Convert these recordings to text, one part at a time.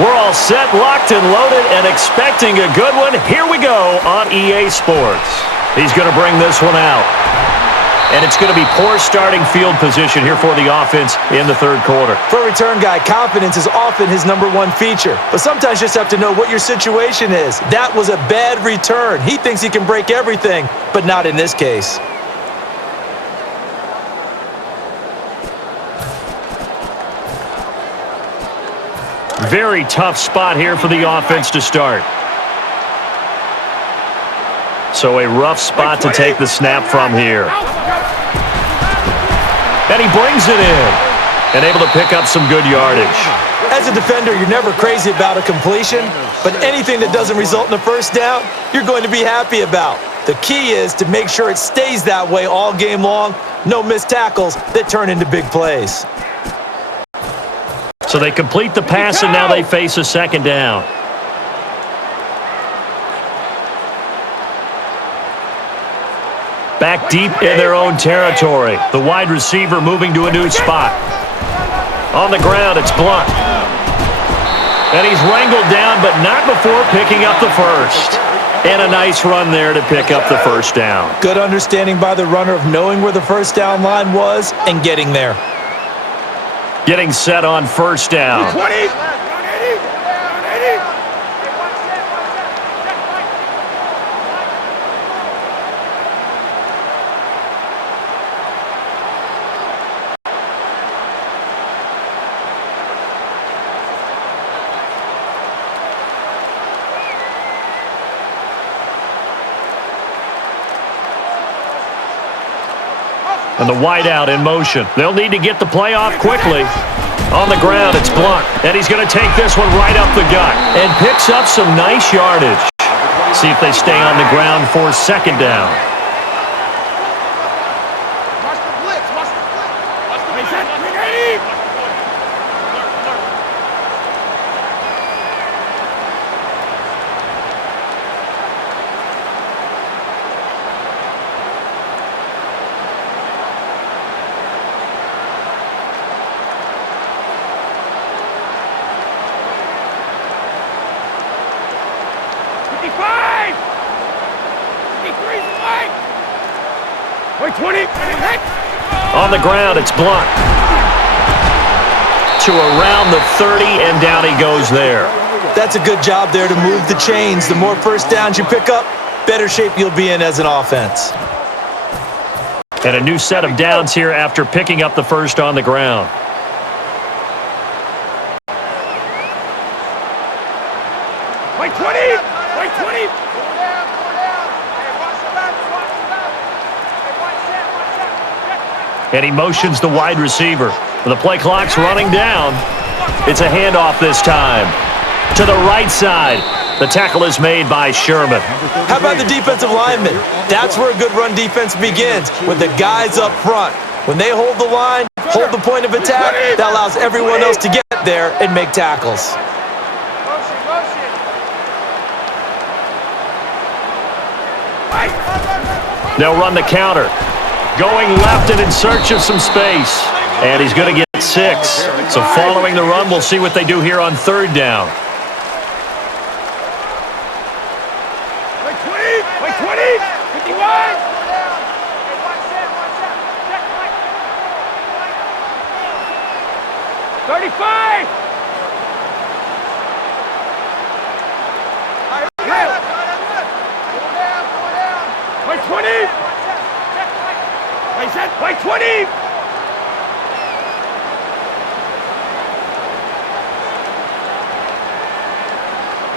We're all set, locked, and loaded, and expecting a good one. Here we go on EA Sports. He's going to bring this one out. And it's going to be poor starting field position here for the offense in the third quarter. For a return guy, confidence is often his #1 feature. But sometimes you just have to know what your situation is. That was a bad return. He thinks he can break everything, but not in this case. Very tough spot here for the offense to start. So a rough spot to take the snap from here. And he brings it in. And able to pick up some good yardage. As a defender, you're never crazy about a completion, but anything that doesn't result in a first down, you're going to be happy about. The key is to make sure it stays that way all game long. No missed tackles that turn into big plays. So they complete the pass, and now they face a second down. Back deep in their own territory. The wide receiver moving to a new spot. On the ground, it's Blunt. And he's wrangled down, but not before picking up the first. And a nice run there to pick up the first down. Good understanding by the runner of knowing where the first down line was and getting there. Getting set on first down. 20. And the wideout in motion. They'll need to get the play off quickly. On the ground, it's Blunt. And he's going to take this one right up the gut. And picks up some nice yardage. See if they stay on the ground for second down. Watch the blitz. Watch the blitz. Watch the blitz. On the ground, it's Blunt. To around the 30, and down he goes there. That's a good job there to move the chains. The more first downs you pick up, better shape you'll be in as an offense. And a new set of downs here after picking up the first on the ground. Wait 20! Wait 20! And he motions the wide receiver. The play clock's running down. It's a handoff this time. To the right side. The tackle is made by Sherman. How about the defensive linemen? That's where a good run defense begins, with the guys up front. When they hold the line, hold the point of attack, that allows everyone else to get there and make tackles. They'll run the counter. Going left and in search of some space. And he's going to get 6. So following the run, we'll see what they do here on third down. Wait 20! Wait 20! 51! 35! Wait 20! Wait 20!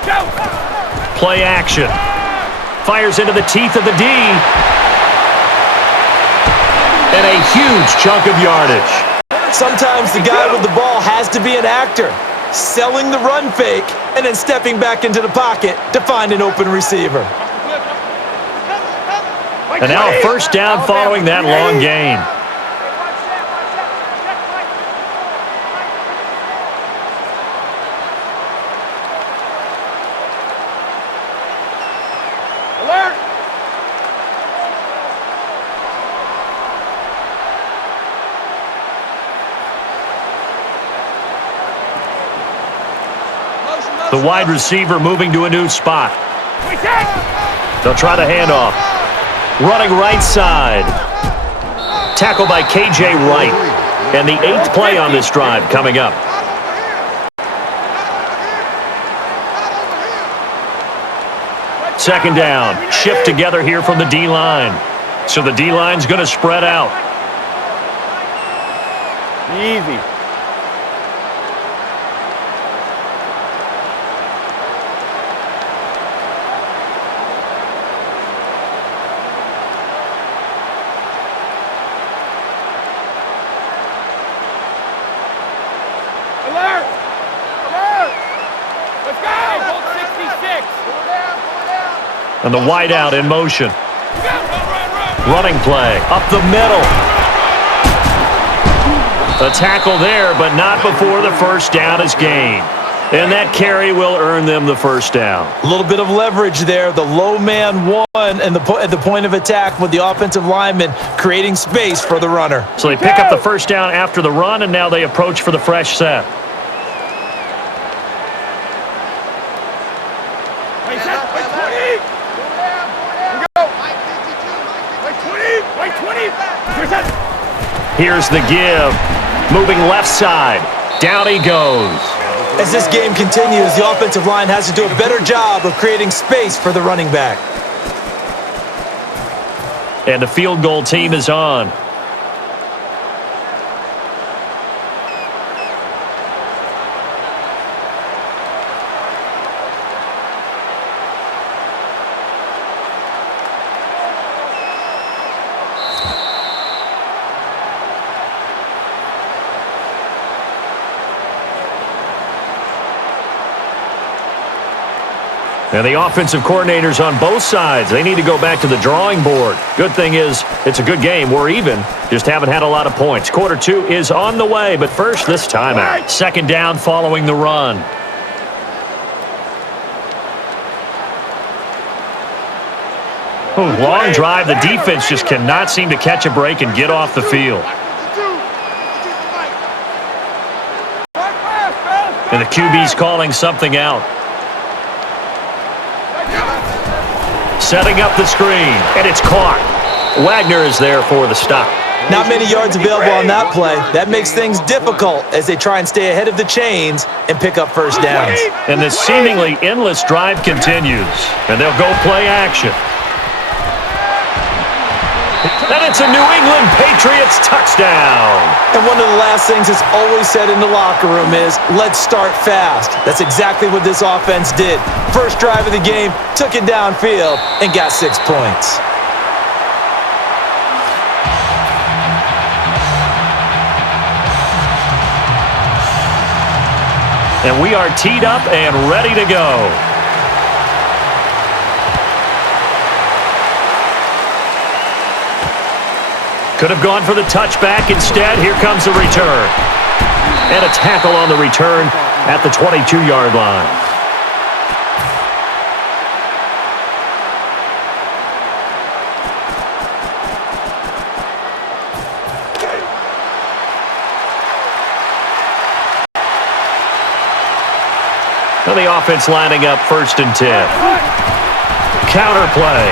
Go! Play action. Fires into the teeth of the D. And a huge chunk of yardage. Sometimes the guy with the ball has to be an actor, selling the run fake and then stepping back into the pocket to find an open receiver. And now a first down following that long gain. Alert! The wide receiver moving to a new spot. They'll try the handoff. Running right side. Tackle by K.J. Wright. And the 8th play on this drive coming up. Second down. Shift together here from the D-line. So the D-line's going to spread out. Easy. Alert! Alert! Let's go! Bolt 66. And the wideout in motion. Running play up the middle. A tackle there, but not before the first down is gained. And that carry will earn them the first down. A little bit of leverage there. The low man won at the point of attack with the offensive lineman creating space for the runner. So they pick up the first down after the run, and now they approach for the fresh set. Here's the give. Moving left side. Down he goes. As this game continues, the offensive line has to do a better job of creating space for the running back. And the field goal team is on. And the offensive coordinators on both sides, they need to go back to the drawing board. Good thing is, it's a good game. We're even. Just haven't had a lot of points. Quarter 2 is on the way, but first, this timeout. Second down following the run. Long drive. The defense just cannot seem to catch a break and get off the field. And the QB's calling something out. Setting up the screen, and it's caught. Wagner is there for the stop. Not many yards available on that play. That makes things difficult as they try and stay ahead of the chains and pick up first downs. And this seemingly endless drive continues, and they'll go play action. And it's a New England Patriots touchdown. And one of the last things that's always said in the locker room is, let's start fast. That's exactly what this offense did. First drive of the game, took it downfield, and got 6 points. And we are teed up and ready to go. Could have gone for the touchback. Instead, here comes the return. And a tackle on the return at the 22-yard line. And the offense lining up 1st and 10. Counter play.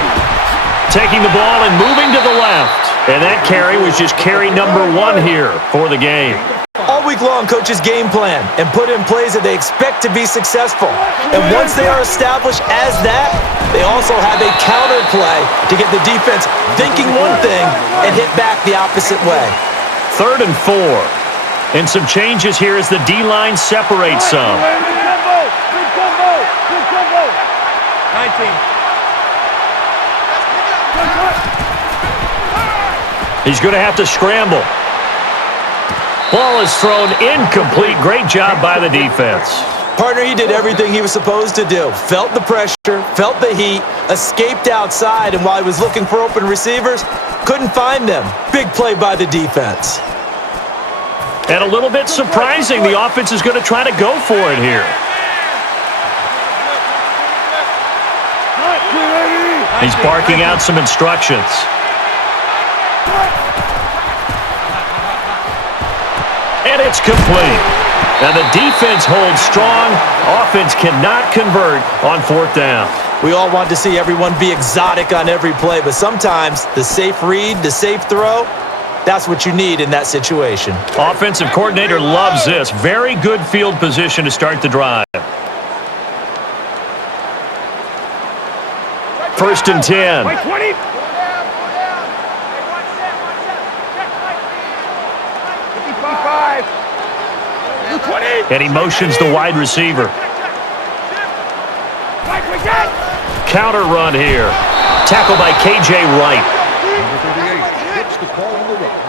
Taking the ball and moving to the left. And that carry was just carry number 1 here for the game. All week long, coaches game plan and put in plays that they expect to be successful. And once they are established as that, they also have a counter play to get the defense thinking one thing and hit back the opposite way. 3rd and 4. And some changes here as the D-line separates some. Good combo. 19. He's going to have to scramble. Ball is thrown incomplete. Great job by the defense. Partner, he did everything he was supposed to do. Felt the pressure, felt the heat, escaped outside, and while he was looking for open receivers, couldn't find them. Big play by the defense. And a little bit surprising, the offense is going to try to go for it here. He's barking out some instructions. And it's complete. And the defense holds strong. Offense cannot convert on 4th down. We all want to see everyone be exotic on every play, but sometimes the safe read, the safe throw, that's what you need in that situation. Offensive coordinator loves this. Very good field position to start the drive. 1st and 10. Wait, 20. And he motions the wide receiver. Counter run here. Tackle by K.J. Wright. Number 38 hits the ball on the run.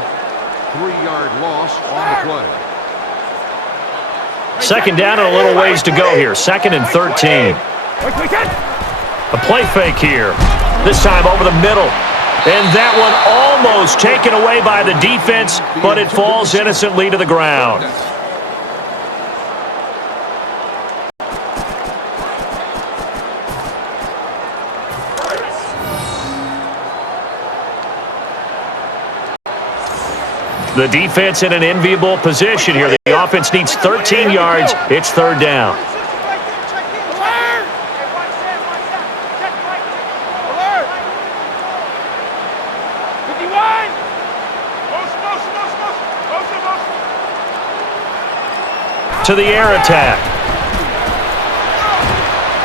3-yard loss on the play. 2nd down and a little ways to go here. 2nd and 13. A play fake here. This time over the middle. And that one almost taken away by the defense, but it falls innocently to the ground. The defense in an enviable position here. The offense needs 13 yards. It's 3rd down. To the air attack.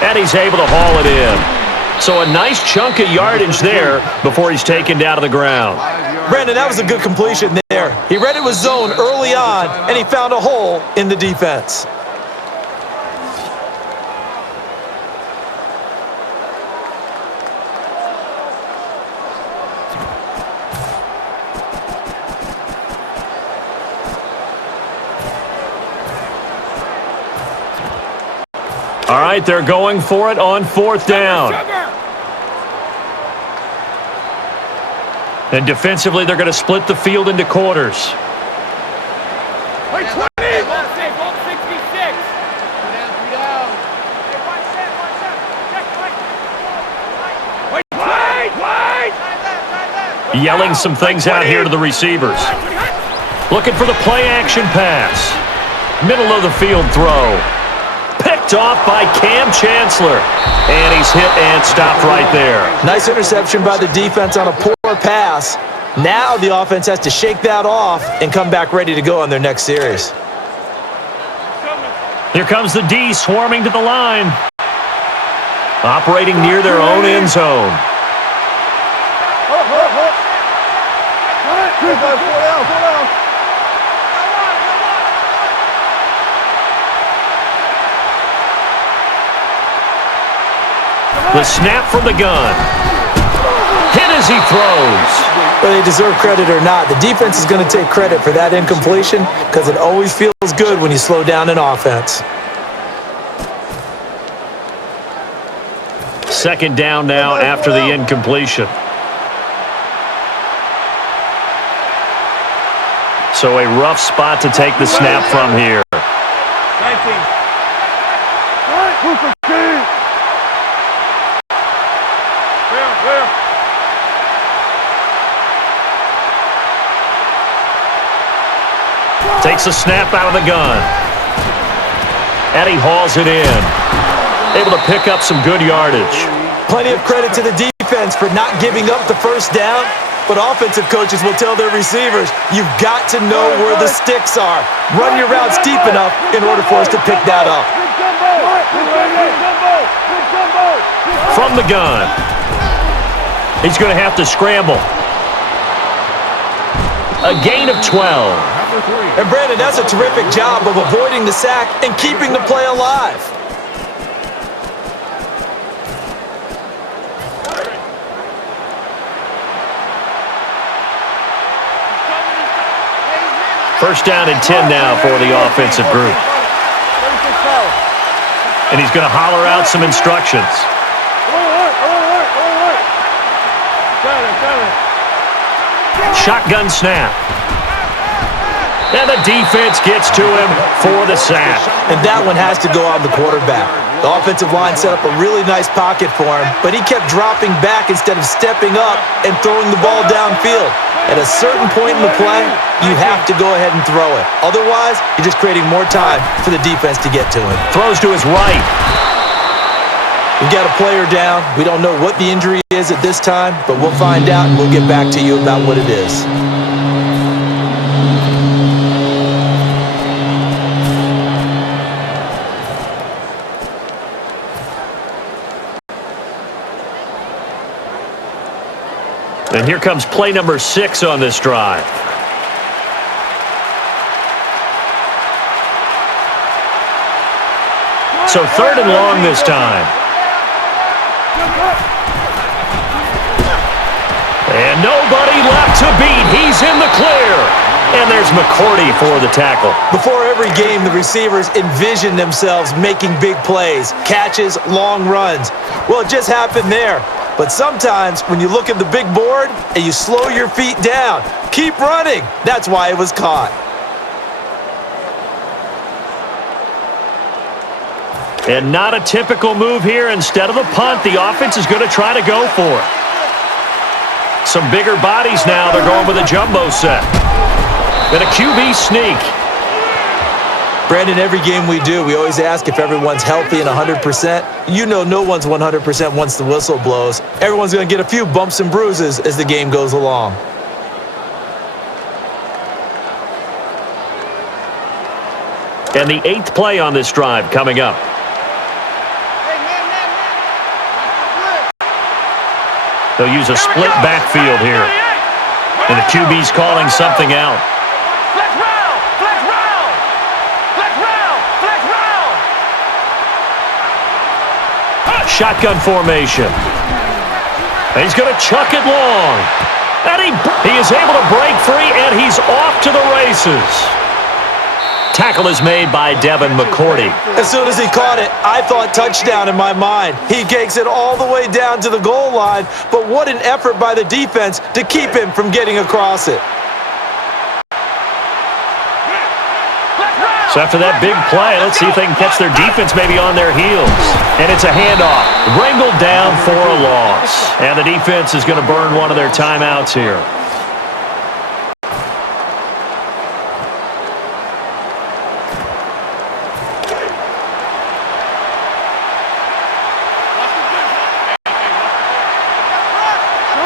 And he's able to haul it in. So a nice chunk of yardage there before he's taken down to the ground. Brandon, that was a good completion there. He read it was zone early on, and he found a hole in the defense. All right, they're going for it on 4th down. And defensively, they're going to split the field into quarters. Yelling some things out here to the receivers. Looking for the play-action pass. Middle of the field throw. Picked off by Cam Chancellor. And he's hit and stopped right there. Nice interception by the defense on a poor pass. Now the offense has to shake that off and come back ready to go on their next series. Here comes the D swarming to the line. Operating near their own end zone. The snap from the gun. Hit as he throws. Whether they deserve credit or not, the defense is going to take credit for that incompletion because it always feels good when you slow down an offense. 2nd down now after the incompletion. So a rough spot to take the snap from here. 19. Takes a snap out of the gun. And he hauls it in. Able to pick up some good yardage. Plenty of credit to the defense for not giving up the 1st down, but offensive coaches will tell their receivers, you've got to know where the sticks are. Run your routes deep enough in order for us to pick that up. From the gun. He's going to have to scramble. A gain of 12. And Brandon, that's a terrific job of avoiding the sack and keeping the play alive. First down and 10 now for the offensive group. And he's going to holler out some instructions. Shotgun snap. And the defense gets to him for the sack. And that one has to go on the quarterback. The offensive line set up a really nice pocket for him, but he kept dropping back instead of stepping up and throwing the ball downfield. At a certain point in the play, you have to go ahead and throw it. Otherwise, you're just creating more time for the defense to get to him. Throws to his right. We've got a player down. We don't know what the injury is at this time, but we'll find out, and we'll get back to you about what it is. And here comes play number 6 on this drive. So 3rd and long this time. And nobody left to beat. He's in the clear. And there's McCourty for the tackle. Before every game, the receivers envision themselves making big plays, catches, long runs. Well, it just happened there. But sometimes when you look at the big board and you slow your feet down, keep running. That's why it was caught. And not a typical move here. Instead of a punt, the offense is going to try to go for it. Some bigger bodies now. They're going with a jumbo set. And a QB sneak. Brandon, every game we do, we always ask if everyone's healthy and 100%. You know no one's 100% once the whistle blows. Everyone's going to get a few bumps and bruises as the game goes along. And the 8th play on this drive coming up. They'll use a split backfield here. And the QB's calling something out. Shotgun formation. And he's going to chuck it long. And he is able to break free, and he's off to the races. Tackle is made by Devin McCourty. As soon as he caught it, I thought touchdown in my mind. He takes it all the way down to the goal line, but what an effort by the defense to keep him from getting across it. So after that big play, let's see if they can catch their defense maybe on their heels. And it's a handoff. Wrangled down for a loss. And the defense is going to burn one of their timeouts here.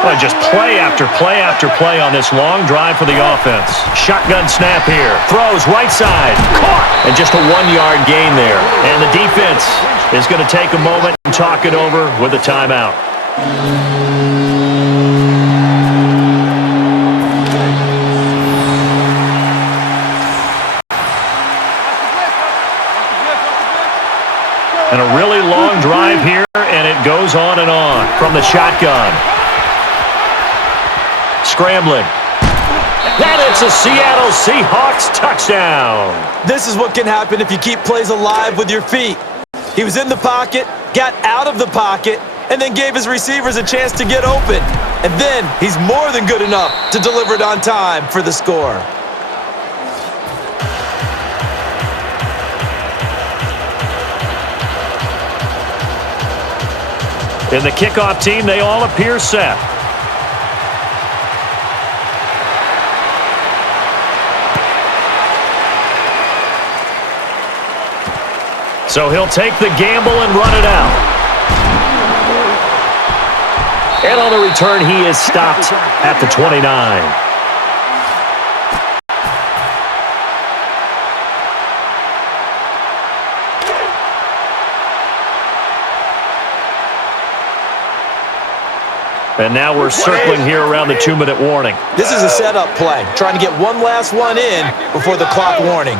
Well, just play after play after play on this long drive for the offense. Shotgun snap here. Throws right side. Caught. And just a 1-yard gain there. And the defense is going to take a moment and talk it over with a timeout. And a really long drive here, and it goes on and on from the shotgun. Scrambling. And it's a Seattle Seahawks touchdown. This is what can happen if you keep plays alive with your feet. He was in the pocket, got out of the pocket, and then gave his receivers a chance to get open. And then he's more than good enough to deliver it on time for the score. In the kickoff team, they all appear set. So he'll take the gamble and run it out. And on the return, he is stopped at the 29. And now we're circling here around the 2-minute warning. This is a setup play, trying to get one last one in before the clock warning.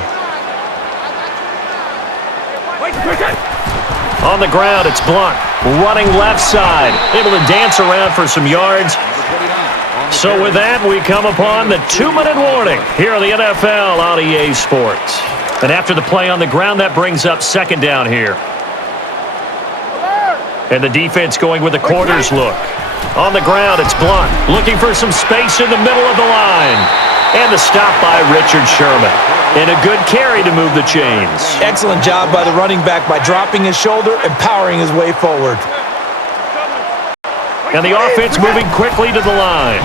On the ground, it's Blunt, running left side, able to dance around for some yards. So with that, we come upon the 2-minute warning here on the NFL on EA Sports. And after the play on the ground, that brings up 2nd down here. And the defense going with a quarters look. On the ground, it's Blunt, looking for some space in the middle of the line. And the stop by Richard Sherman. And a good carry to move the chains. Excellent job by the running back by dropping his shoulder and powering his way forward. And the offense moving quickly to the line.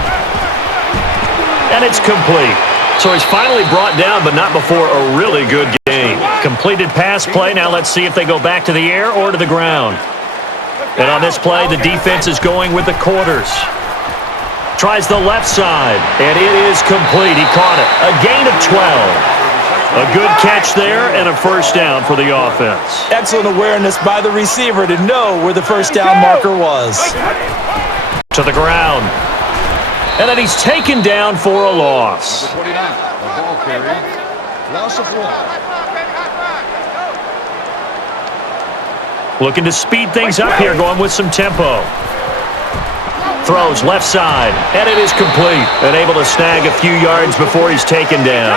And it's complete. So he's finally brought down, but not before a really good game. Completed pass play. Now let's see if they go back to the air or to the ground. And on this play, the defense is going with the quarters. Tries the left side, and it is complete. He caught it. A gain of 12. A good catch there and a first down for the offense. Excellent awareness by the receiver to know where the first down marker was. To the ground. And then he's taken down for a loss. Number 29, the ball carrier. Loss of 1. Looking to speed things up here, going with some tempo. Throws left side, and it is complete. And able to snag a few yards before he's taken down.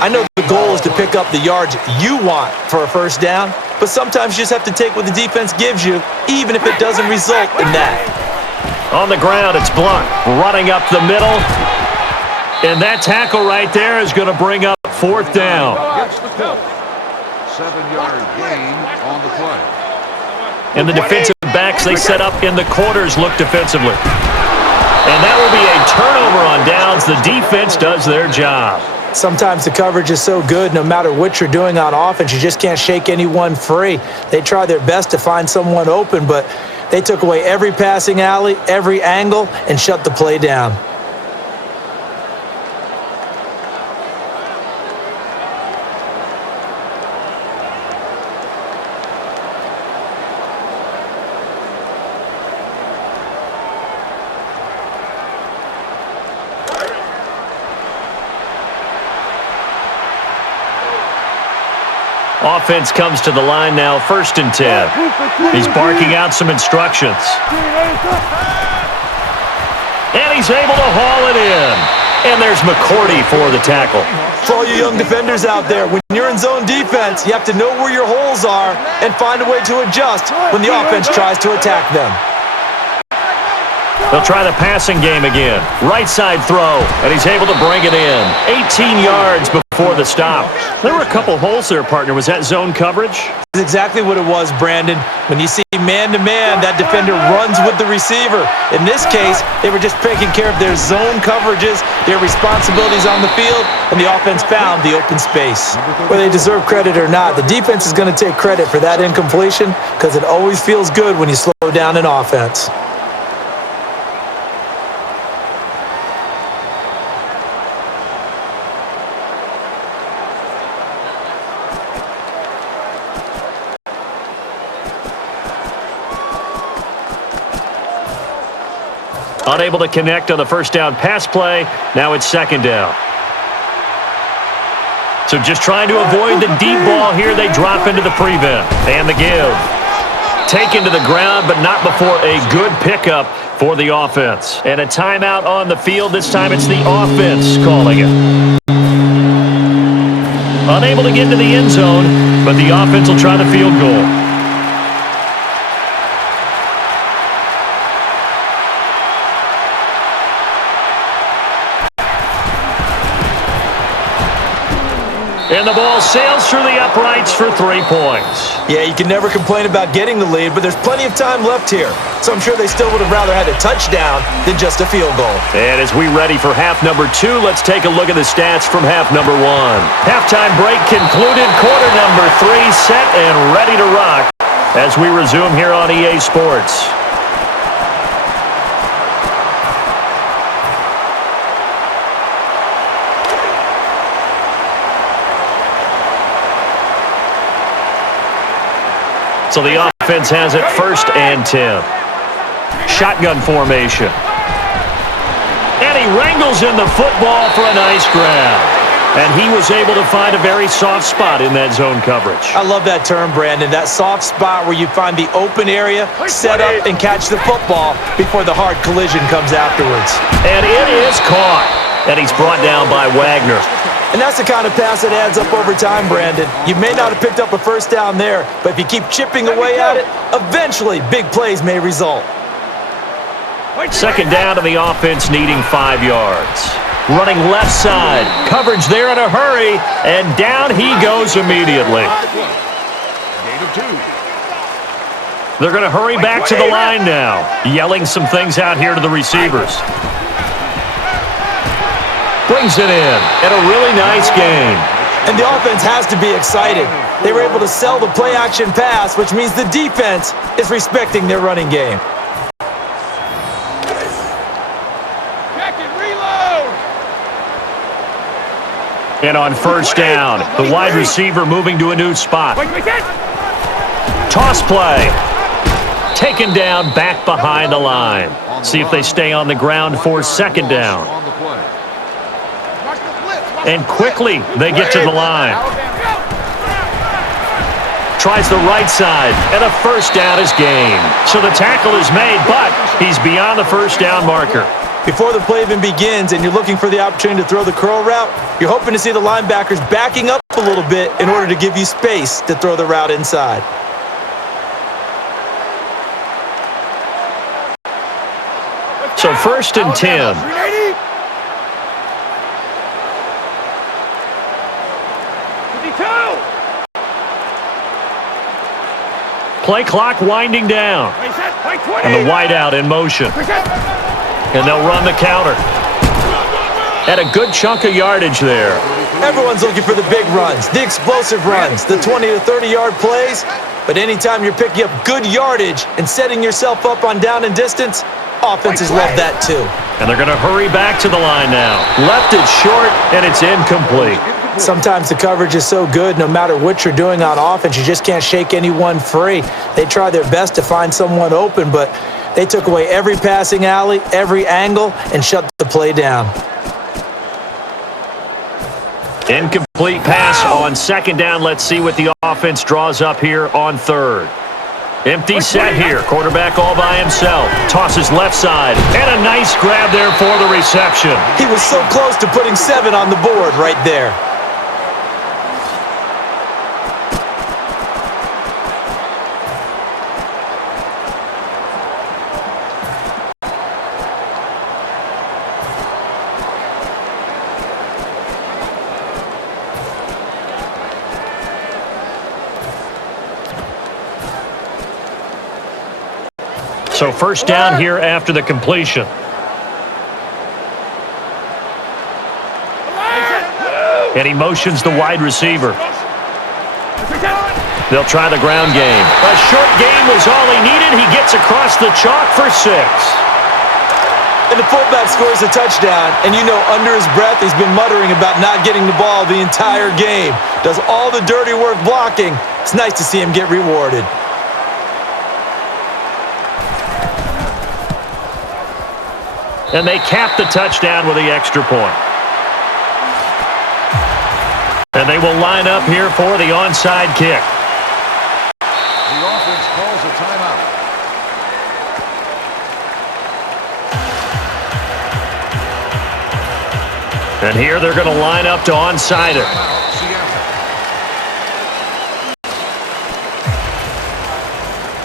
I know the goal is to pick up the yards you want for a first down, but sometimes you just have to take what the defense gives you, even if it doesn't result in that. On the ground, it's Blunt running up the middle. And that tackle right there is going to bring up fourth down. Gets the call. 7-yard gain on the play. And the defensive backs they set up in the quarters look defensively. And that will be a turnover on downs. The defense does their job. Sometimes the coverage is so good, no matter what you're doing on offense, you just can't shake anyone free. They try their best to find someone open, but they took away every passing alley, every angle, and shut the play down. Offense comes to the line now, 1st and 10. He's barking out some instructions. And he's able to haul it in. And there's McCourty for the tackle. For all you young defenders out there, when you're in zone defense, you have to know where your holes are and find a way to adjust when the offense tries to attack them. They'll try the passing game again. Right side throw, and he's able to bring it in. 18 yards before the stop. There were a couple holes there, partner. Was that zone coverage? That's exactly what it was, Brandon. When you see man-to-man, that defender runs with the receiver. In this case, they were just taking care of their zone coverages, their responsibilities on the field, and the offense found the open space. Whether they deserve credit or not, the defense is going to take credit for that incompletion because it always feels good when you slow down an offense. Unable to connect on the first down pass play. Now it's 2nd down. So just trying to avoid the deep ball here. They drop into the prevent. And the give. Taken to the ground, but not before a good pickup for the offense. And a timeout on the field. This time it's the offense calling it. Unable to get to the end zone, but the offense will try the field goal. And the ball sails through the uprights for 3 points. Yeah, you can never complain about getting the lead, but there's plenty of time left here. So I'm sure they still would have rather had a touchdown than just a field goal. And as we ready for half number 2, let's take a look at the stats from half number 1. Halftime break concluded. Quarter number 3 set and ready to rock as we resume here on EA Sports. So the offense has it 1st and 10. Shotgun formation. And he wrangles in the football for a nice grab. And he was able to find a very soft spot in that zone coverage. I love that term, Brandon. That soft spot where you find the open area, set up, and catch the football before the hard collision comes afterwards. And it is caught. And he's brought down by Wagner. And that's the kind of pass that adds up over time, Brandon. You may not have picked up a first down there, but if you keep chipping away at it, eventually big plays may result. 2nd down to the offense needing 5 yards. Running left side. Coverage there in a hurry. And down he goes immediately. Gain of 2. They're going to hurry back to the line now. Yelling some things out here to the receivers. Brings it in. And a really nice game. And the offense has to be excited. They were able to sell the play-action pass, which means the defense is respecting their running game. Check and reload. And on first down, the wide receiver moving to a new spot. Toss play. Taken down back behind the line. See if they stay on the ground for second down. And quickly, they get to the line. Tries the right side, and a first down is gained. So the tackle is made, but he's beyond the first down marker. Before the play even begins and you're looking for the opportunity to throw the curl route, you're hoping to see the linebackers backing up a little bit in order to give you space to throw the route inside. So first and 10. Play clock winding down. And the wideout in motion. And they'll run the counter. And a good chunk of yardage there. Everyone's looking for the big runs, the explosive runs, the 20 to 30-yard plays. But anytime you're picking up good yardage and setting yourself up on down and distance, offenses love that too. And they're going to hurry back to the line now. Left it short, and it's incomplete. Sometimes the coverage is so good, no matter what you're doing on offense, you just can't shake anyone free. They try their best to find someone open, but they took away every passing alley, every angle, and shut the play down. Incomplete pass on second down. Let's see what the offense draws up here on third. Empty set here. Quarterback all by himself. Tosses left side. And a nice grab there for the reception. He was so close to putting 7 on the board right there. So first down here after the completion. And he motions the wide receiver. They'll try the ground game. A short game was all he needed. He gets across the chalk for 6. And the fullback scores a touchdown, and you know under his breath he's been muttering about not getting the ball the entire game. Does all the dirty work blocking. It's nice to see him get rewarded. And they cap the touchdown with the extra point. And they will line up here for the onside kick. The offense calls a timeout. And here they're going to line up to onside it.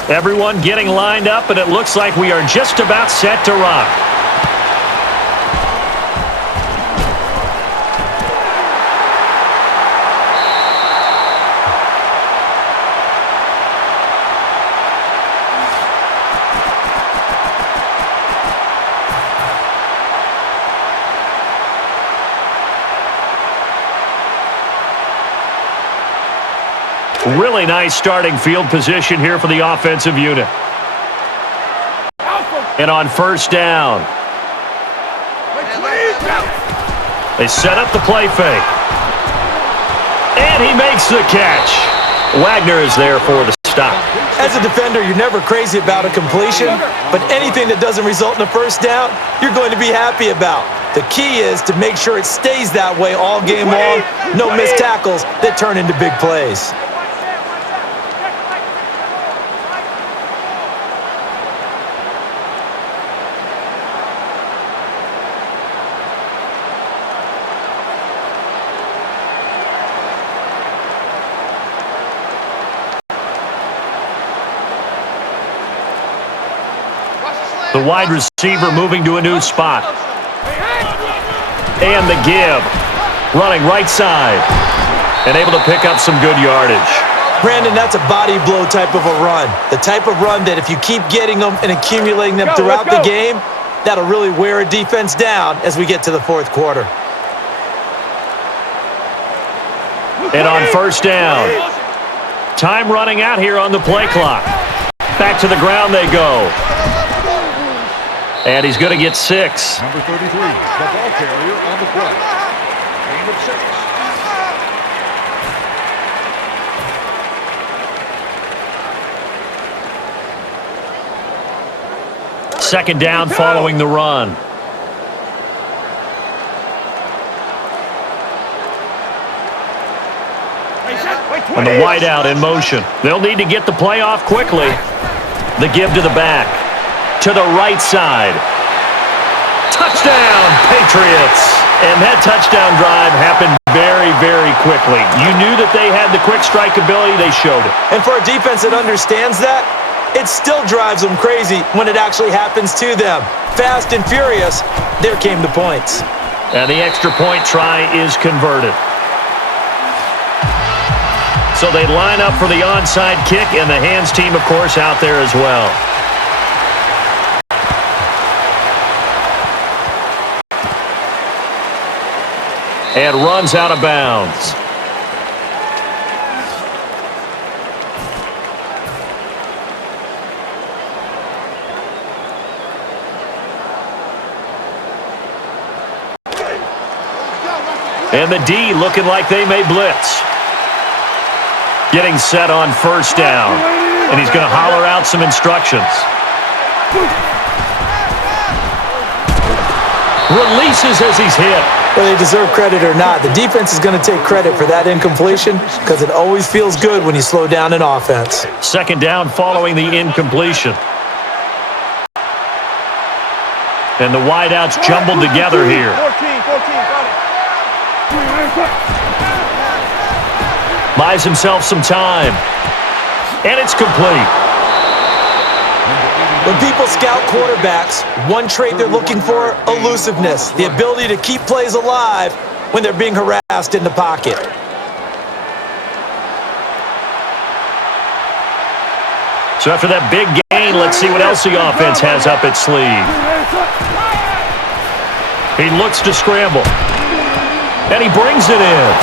Everyone getting lined up, and it looks like we are just about set to rock. Really nice starting field position here for the offensive unit. And on first down, they set up the play fake. And he makes the catch. Wagner is there for the stop. As a defender, you're never crazy about a completion, but anything that doesn't result in a first down, you're going to be happy about. The key is to make sure it stays that way all game long. No missed tackles that turn into big plays. The wide receiver moving to a new spot. And the give. Running right side. And able to pick up some good yardage. Brandon, that's a body blow type of a run. The type of run that if you keep getting them and accumulating them throughout the game, that'll really wear a defense down as we get to the fourth quarter. And on first down, time running out here on the play clock. Back to the ground they go. And he's going to get 6. Number 33, the ball carrier on the play. Gain of 6. Second down following the run. And the wideout in motion. They'll need to get the play off quickly. The give to the back. To the right side. Touchdown, Patriots. And that touchdown drive happened very, very quickly. You knew that they had the quick strike ability. They showed it. And for a defense that understands that, it still drives them crazy when it actually happens to them. Fast and furious, there came the points. And the extra point try is converted. So they line up for the onside kick, and the hands team, of course, out there as well. And runs out of bounds. And the D looking like they may blitz. Getting set on first down. And he's going to holler out some instructions. Releases as he's hit. Whether they deserve credit or not, the defense is going to take credit for that incompletion because it always feels good when you slow down an offense. Second down following the incompletion. And the wideouts jumbled together here. 14, got it. Buys himself some time. And it's complete. When people scout quarterbacks, one trait they're looking for, elusiveness, the ability to keep plays alive when they're being harassed in the pocket. So after that big gain, let's see what else the offense has up its sleeve. He looks to scramble. And he brings it in.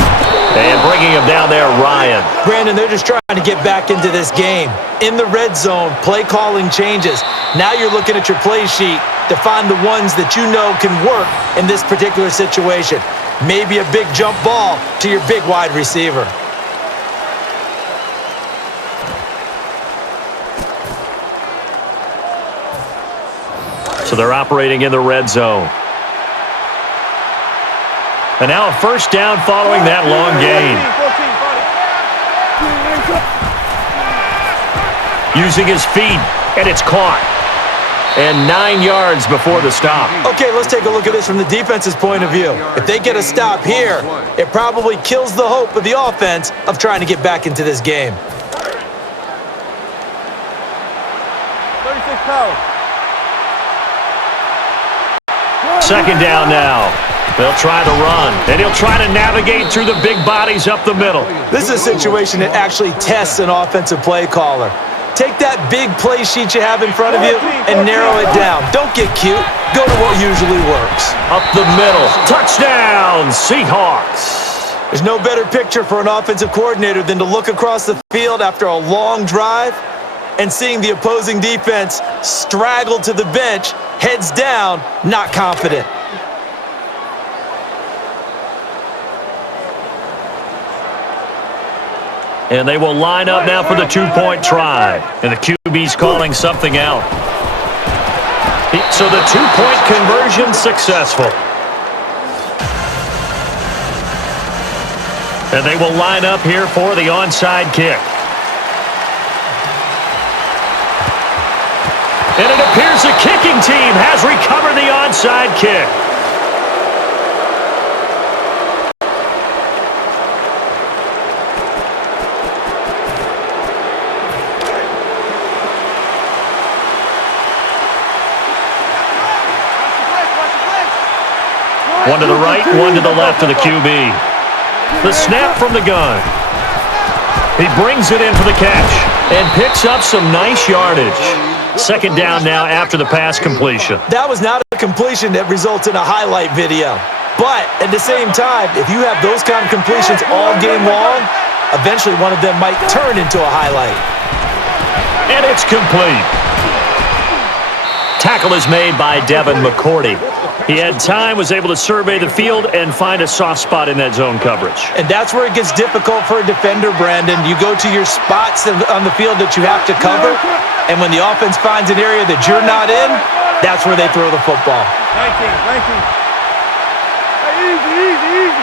And bringing him down there, Ryan. Brandon, they're just trying to get back into this game. In the red zone, play calling changes. Now you're looking at your play sheet to find the ones that you know can work in this particular situation. Maybe a big jump ball to your big wide receiver. So they're operating in the red zone. And now a first down following that long gain. 14, Using his feet, and it's caught. And 9 yards before the stop. Okay, let's take a look at this from the defense's point of view. If they get a stop here, it probably kills the hope of the offense of trying to get back into this game. 36 power. Second down now. They'll try to run, and he'll try to navigate through the big bodies up the middle. This is a situation that actually tests an offensive play caller. Take that big play sheet you have in front of you and narrow it down. Don't get cute. Go to what usually works. Up the middle. Touchdown, Seahawks. There's no better picture for an offensive coordinator than to look across the field after a long drive and seeing the opposing defense straggle to the bench, heads down, not confident. And they will line up now for the two-point try. And the QB's calling something out. So the two-point conversion successful. And they will line up here for the onside kick. And it appears the kicking team has recovered the onside kick. One to the right, one to the left of the QB. The snap from the gun. He brings it in for the catch and picks up some nice yardage. Second down now after the pass completion. That was not a completion that results in a highlight video. But at the same time, if you have those kind of completions all game long, eventually one of them might turn into a highlight. And it's complete. Tackle is made by Devin McCourty. He had time, was able to survey the field and find a soft spot in that zone coverage. And that's where it gets difficult for a defender, Brandon. You go to your spots on the field that you have to cover, and when the offense finds an area that you're not in, that's where they throw the football. 19. Hey, easy.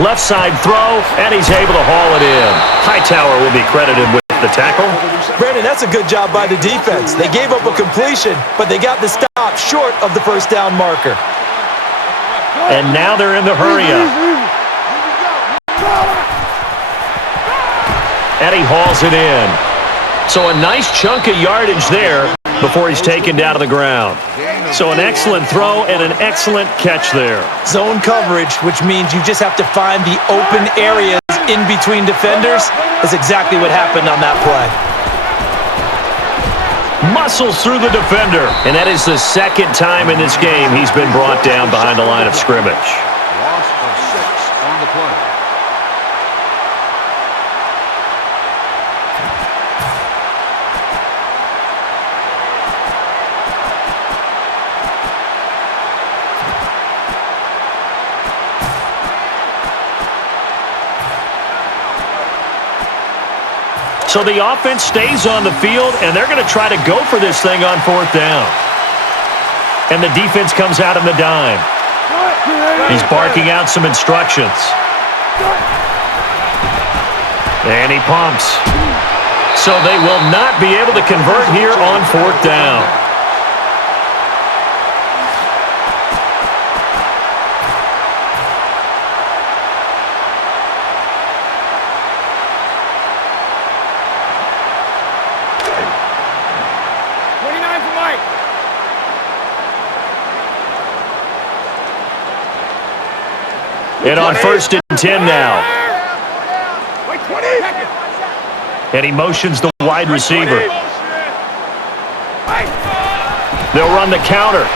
Left side throw, and he's able to haul it in. Hightower will be credited with the tackle. Brandon, that's a good job by the defense. They gave up a completion, but they got the stop short of the first down marker. And now they're in the hurry-up. And he hauls it in. So a nice chunk of yardage there before he's taken down to the ground. So an excellent throw and an excellent catch there. Zone coverage, which means you just have to find the open areas in between defenders, is exactly what happened on that play. Muscles through the defender. And that is the second time in this game he's been brought down behind the line of scrimmage. Loss of 6 on the play. So the offense stays on the field, and they're going to try to go for this thing on fourth down. And the defense comes out in the dime. He's barking out some instructions. And he pumps. So they will not be able to convert here on fourth down. And on 1st and 10 now. And he motions the wide receiver. They'll run the counter.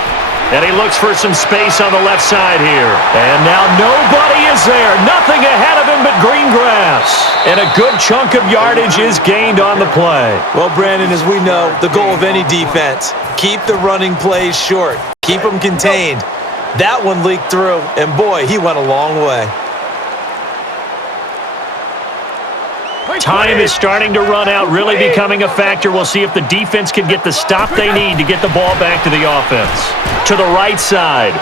And he looks for some space on the left side here. And now nobody is there. Nothing ahead of him but green grass. And a good chunk of yardage is gained on the play. Well, Brandon, as we know, the goal of any defense, keep the running plays short. Keep them contained. That one leaked through, and boy, he went a long way. Time is starting to run out, really becoming a factor. We'll see if the defense can get the stop they need to get the ball back to the offense. To the right side.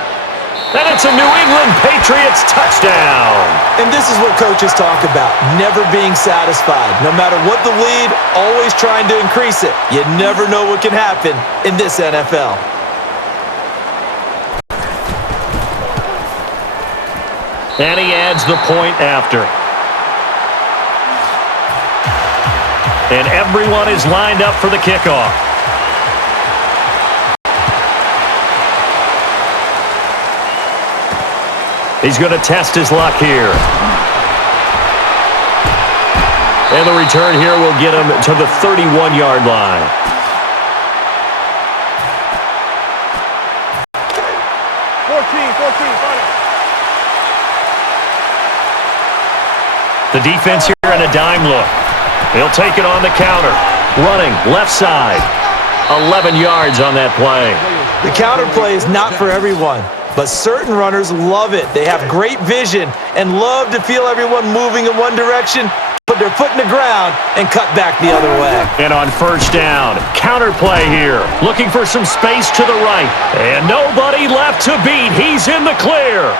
And it's a New England Patriots touchdown. And this is what coaches talk about, never being satisfied. No matter what the lead, always trying to increase it. You never know what can happen in this NFL. And he adds the point after. And everyone is lined up for the kickoff. He's going to test his luck here. And the return here will get him to the 31-yard line. The defense here in a dime look. He'll take it on the counter. Running left side. 11 yards on that play. The counter play is not for everyone, but certain runners love it. They have great vision and love to feel everyone moving in one direction, put their foot in the ground, and cut back the other way. And on first down, counter play here. Looking for some space to the right. And nobody left to beat. He's in the clear.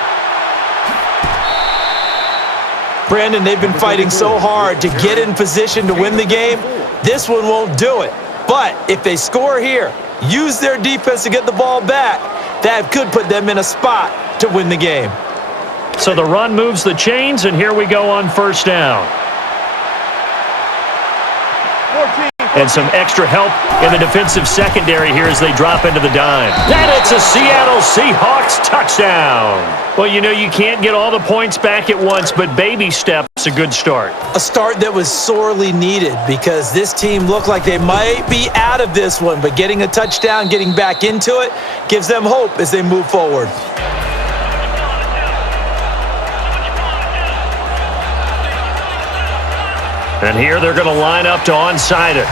Brandon, they've been fighting so hard to get in position to win the game. This one won't do it. But if they score here, use their defense to get the ball back, that could put them in a spot to win the game. So the run moves the chains, and here we go on first down. 14. And some extra help in the defensive secondary here as they drop into the dime. And it's a Seattle Seahawks touchdown. Well, you know, you can't get all the points back at once, but baby steps a good start. A start that was sorely needed because this team looked like they might be out of this one, but getting a touchdown, getting back into it, gives them hope as they move forward. And here they're going to line up to onside it.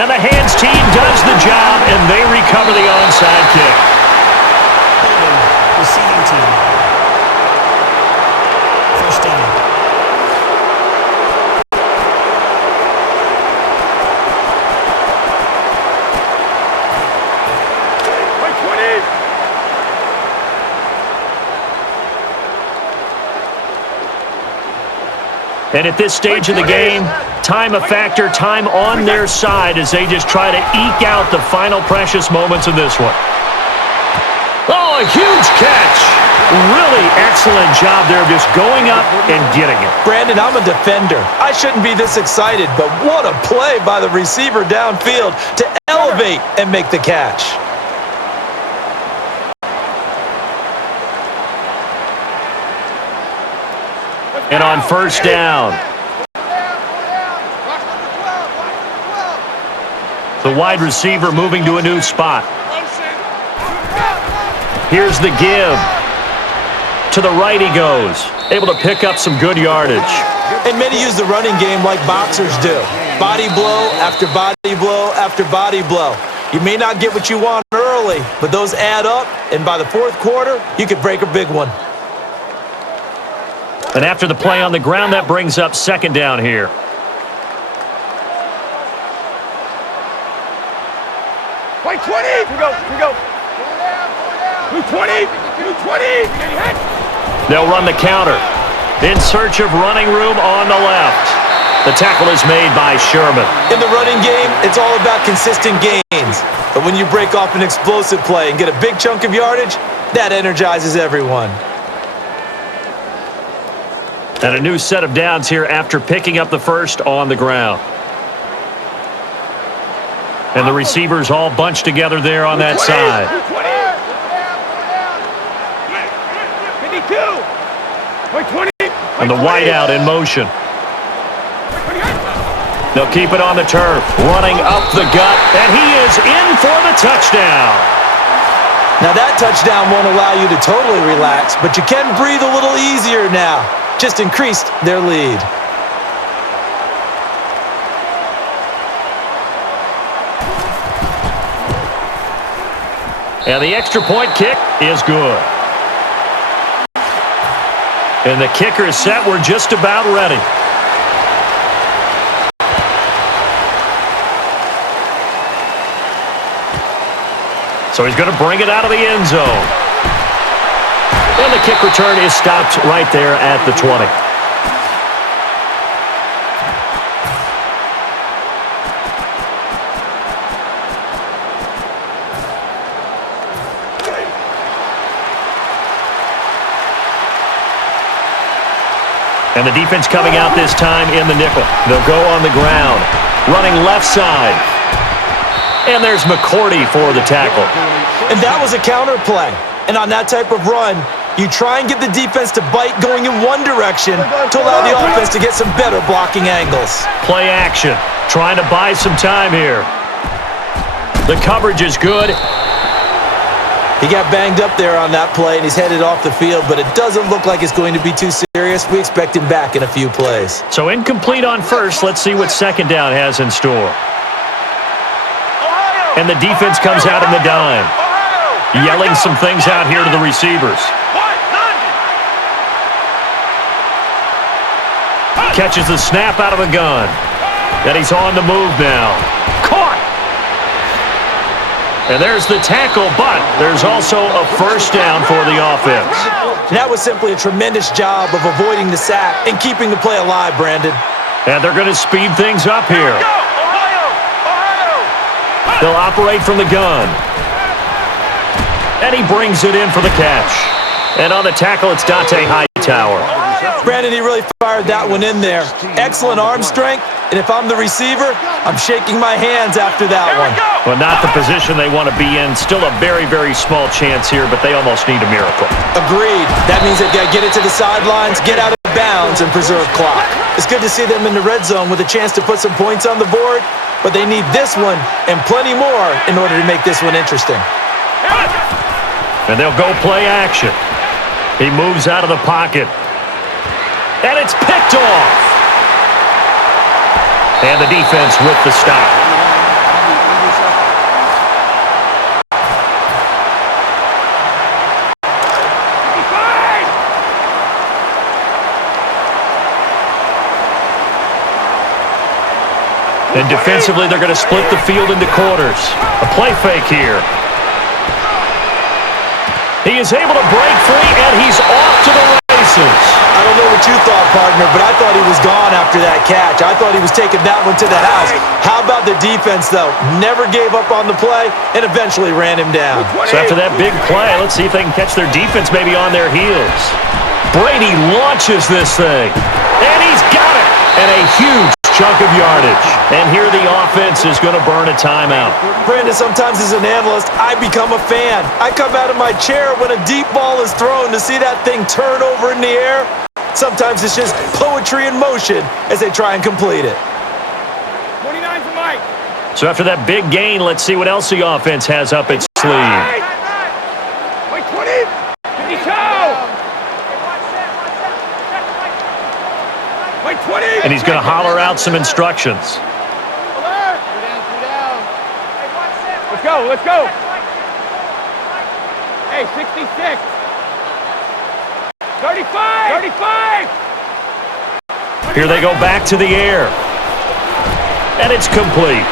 And the hands team does the job, and they recover the onside kick. Receiving team. First down. And at this stage of the game, time a factor, time on their side as they just try to eke out the final precious moments of this one. Oh, a huge catch. Really excellent job there of just going up and getting it. Brandon, I'm a defender. I shouldn't be this excited, but what a play by the receiver downfield to elevate and make the catch. And on first down, the wide receiver moving to a new spot. Here's the give. To the right he goes. Able to pick up some good yardage. And many use the running game like boxers do. Body blow after body blow after body blow. You may not get what you want early, but those add up, and by the fourth quarter, you could break a big one. And after the play on the ground, that brings up second down here. Play 20. Here we go. Here we go. Move 20. Move 20. They'll run the counter. In search of running room on the left. The tackle is made by Sherman. In the running game, it's all about consistent gains. But when you break off an explosive play and get a big chunk of yardage, that energizes everyone. And a new set of downs here after picking up the first on the ground. And the receivers all bunched together there on that side. And the wideout in motion. They'll keep it on the turf. Running up the gut. And he is in for the touchdown. Now that touchdown won't allow you to totally relax, but you can breathe a little easier now. Just increased their lead. And the extra point kick is good. And the kicker is set. We're just about ready. So he's going to bring it out of the end zone. And the kick return is stopped right there at the 20. And the defense coming out this time in the nickel. They'll go on the ground. Running left side. And there's McCourty for the tackle. And that was a counter play. And on that type of run, you try and get the defense to bite going in one direction to allow the offense to get some better blocking angles. Play action. Trying to buy some time here. The coverage is good. He got banged up there on that play, and he's headed off the field, but it doesn't look like it's going to be too serious. We expect him back in a few plays. So incomplete on first. Let's see what second down has in store. And the defense comes out in the dime. Yelling some things out here to the receivers. Catches the snap out of a gun. And he's on the move now. Caught! And there's the tackle, but there's also a first down for the offense. And that was simply a tremendous job of avoiding the sack and keeping the play alive, Brandon. And they're going to speed things up here. They'll operate from the gun. And he brings it in for the catch. And on the tackle, it's Dante Hightower. Brandon, he really fired that one in there. Excellent arm strength, and if I'm the receiver, I'm shaking my hands after that one. Well, not the position they want to be in. Still a very, very small chance here, but they almost need a miracle. Agreed. That means they've got to get it to the sidelines, get out of bounds, and preserve clock. It's good to see them in the red zone with a chance to put some points on the board, but they need this one and plenty more in order to make this one interesting. And they'll go play action. He moves out of the pocket. And it's picked off. And the defense with the stop. And defensively, they're going to split the field into quarters. A play fake here. He is able to break free, and he's off to the races. I don't know what you thought, partner, but I thought he was gone after that catch. I thought he was taking that one to the house. How about the defense, though? Never gave up on the play and eventually ran him down. So after that big play, let's see if they can catch their defense maybe on their heels. Brady launches this thing, and he's got it. And a huge chunk of yardage. And here the offense is going to burn a timeout. Brandon, sometimes as an analyst, I become a fan. I come out of my chair when a deep ball is thrown to see that thing turn over in the air. Sometimes it's just poetry in motion as they try and complete it. 29 for Mike. So after that big gain, let's see what else the offense has up its sleeve. Wait, 20. 52. Wait, 20. And he's going to holler out some instructions. Let's go, let's go. Hey, 66. 35. 35. Here they go back to the air. And it's complete.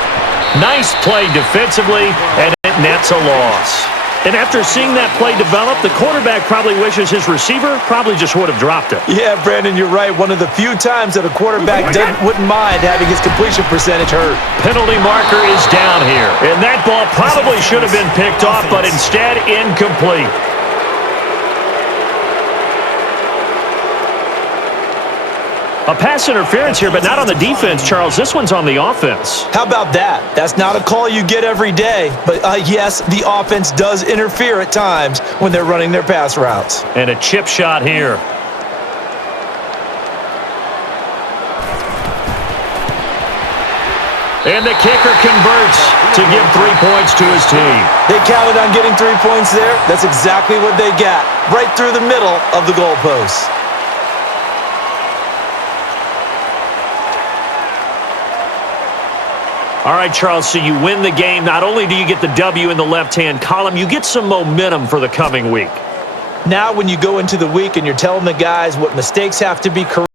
Nice play defensively, and it nets a loss. And after seeing that play develop, the quarterback probably wishes his receiver probably just would have dropped it. Yeah, Brandon, you're right. One of the few times that a quarterback wouldn't mind having his completion percentage hurt. Penalty marker is down here. And that ball probably should have been picked off, but instead incomplete. A pass interference here, but not on the defense, Charles. This one's on the offense. How about that? That's not a call you get every day. But, yes, the offense does interfere at times when they're running their pass routes. And a chip shot here. And the kicker converts to give 3 points to his team. They counted on getting 3 points there. That's exactly what they got, right through the middle of the goalposts. All right, Charles, so you win the game. Not only do you get the W in the left-hand column, you get some momentum for the coming week. Now when you go into the week and you're telling the guys what mistakes have to be corrected,